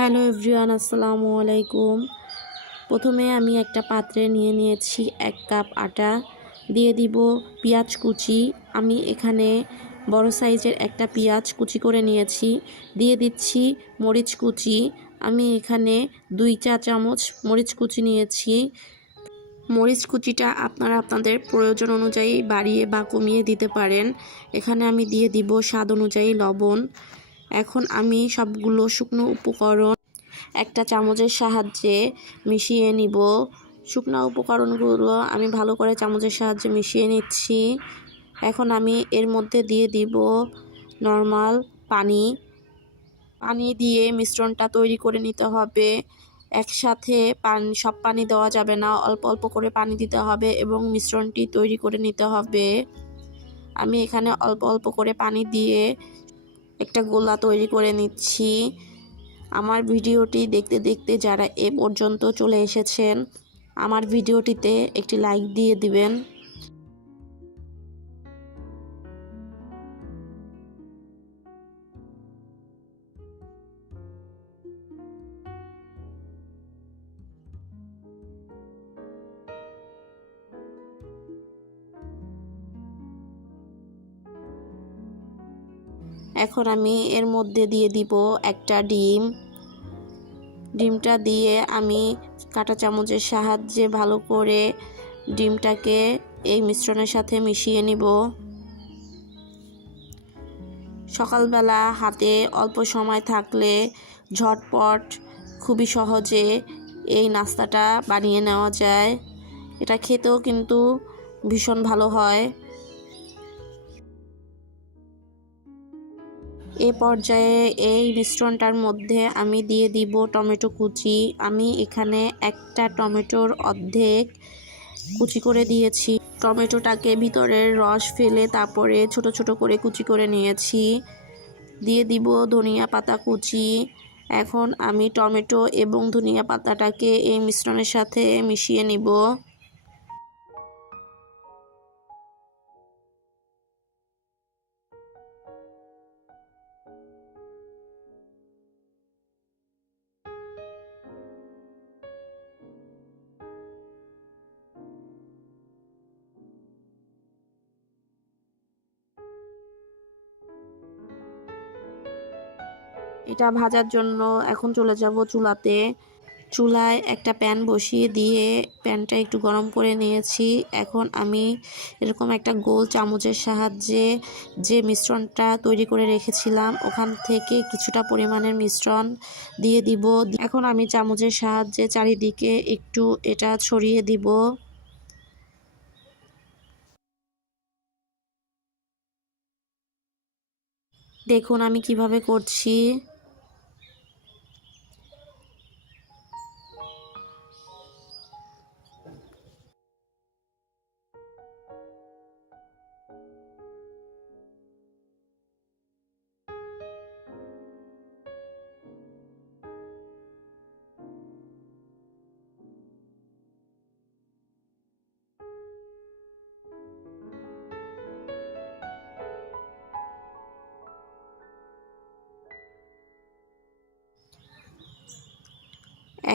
Hello everyone, আসসালামু আলাইকুম। প্রথমে আমি একটা পাত্রে নিয়ে নিয়েছি 1 কাপ আটা, দিয়ে দিব পেঁয়াজ কুচি। আমি এখানে বড় সাইজের একটা পেঁয়াজ কুচি করে নিয়েছি। দিয়ে দিচ্ছি মরিচ কুচি। আমি এখানে 2 চা চামচ মরিচ কুচি নিয়েছি। মরিচ কুচিটা আপনারা আপনাদের প্রয়োজন অনুযায়ী বাড়িয়ে বা কমিয়ে দিতে পারেন। এখানে আমি দিয়ে দিব স্বাদ অনুযায়ী লবণ। এখন আমি সবগুলো শুকনো উপকরণ একটা চামচের সাহায্যে মিশিয়ে নিব। শুকনো উপকরণগুলো আমি ভালো করে চামচের সাহায্যে মিশিয়ে নিচ্ছি। এখন আমি এর মধ্যে দিয়ে দিব নর্মাল পানি। পানি দিয়ে মিশ্রণটা তৈরি করে নিতে হবে। একসাথে সব পানি দেওয়া যাবে না, অল্প অল্প করে পানি দিতে হবে এবং মিশ্রণটি তৈরি করে নিতে হবে। আমি এখানে অল্প অল্প করে পানি দিয়ে একটা গোলা তৈরি করে নিচ্ছি। আমার ভিডিওটি দেখতে দেখতে যারা এ পর্যন্ত চলে এসেছেন, আমার ভিডিওটিতে একটি লাইক দিয়ে দিবেন। এখন আমি এর মধ্যে দিয়ে দিব একটা ডিম। ডিমটা দিয়ে আমি কাঁটা চামচের সাহায্যে ভালো করে ডিমটাকে এই মিশ্রণের সাথে মিশিয়ে নিব। সকালবেলা হাতে অল্প সময় থাকলে ঝটপট খুবই সহজে এই নাস্তাটা বানিয়ে নেওয়া যায়। এটা খেতেও কিন্তু ভীষণ ভালো হয়। এ পর্যায়ে এই মিশ্রণটার মধ্যে আমি দিয়ে দিব টমেটো কুচি। আমি এখানে একটা টমেটোর অর্ধেক কুচি করে দিয়েছি। টমেটোটাকে ভিতরের রস ফেলে তারপরে ছোট ছোট করে কুচি করে নিয়েছি। দিয়ে দিব ধনিয়া পাতা কুচি। এখন আমি টমেটো এবং ধনিয়া পাতাটাকে এই মিশ্রণের সাথে মিশিয়ে নিব। এটা ভাজার জন্য এখন চলে যাব চুলাতে। চুলায় একটা প্যান বসিয়ে দিয়ে প্যানটা একটু গরম করে নিয়েছি। এখন আমি এরকম একটা গোল চামচের সাহায্যে যে মিশ্রণটা তৈরি করে রেখেছিলাম ওখান থেকে কিছুটা পরিমাণের মিশ্রণ দিয়ে দিব। এখন আমি চামচের সাহায্যে চারিদিকে একটু এটা ছড়িয়ে দিব। দেখুন আমি কিভাবে করছি।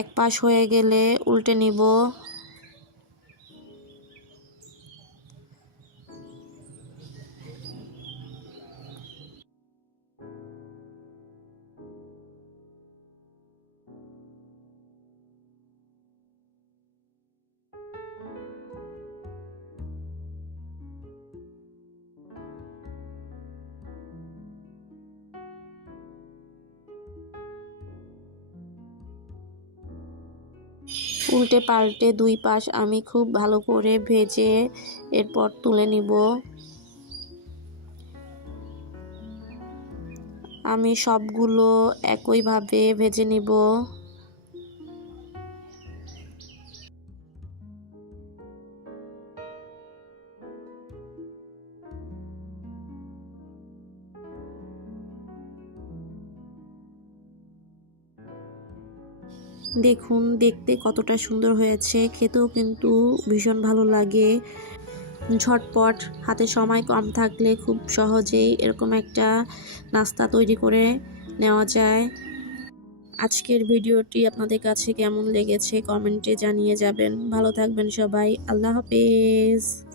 এক পাশ হয়ে গেলে উল্টে নিব। উল্টে পাল্টে 2 পাশ আমি খুব ভালো করে ভেজে এরপর তুলে নিব। আমি সবগুলো একইভাবে ভেজে নিব। দেখুন দেখতে কতটা সুন্দর হয়েছে, খেতেও কিন্তু ভীষণ ভালো লাগে। ঝটপট হাতে সময় কম থাকলে খুব সহজেই এরকম একটা নাস্তা তৈরি করে নেওয়া যায়। আজকের ভিডিওটি আপনাদের কাছে কেমন লেগেছে কমেন্টে জানিয়ে যাবেন। ভালো থাকবেন সবাই। আল্লাহ হাফেজ।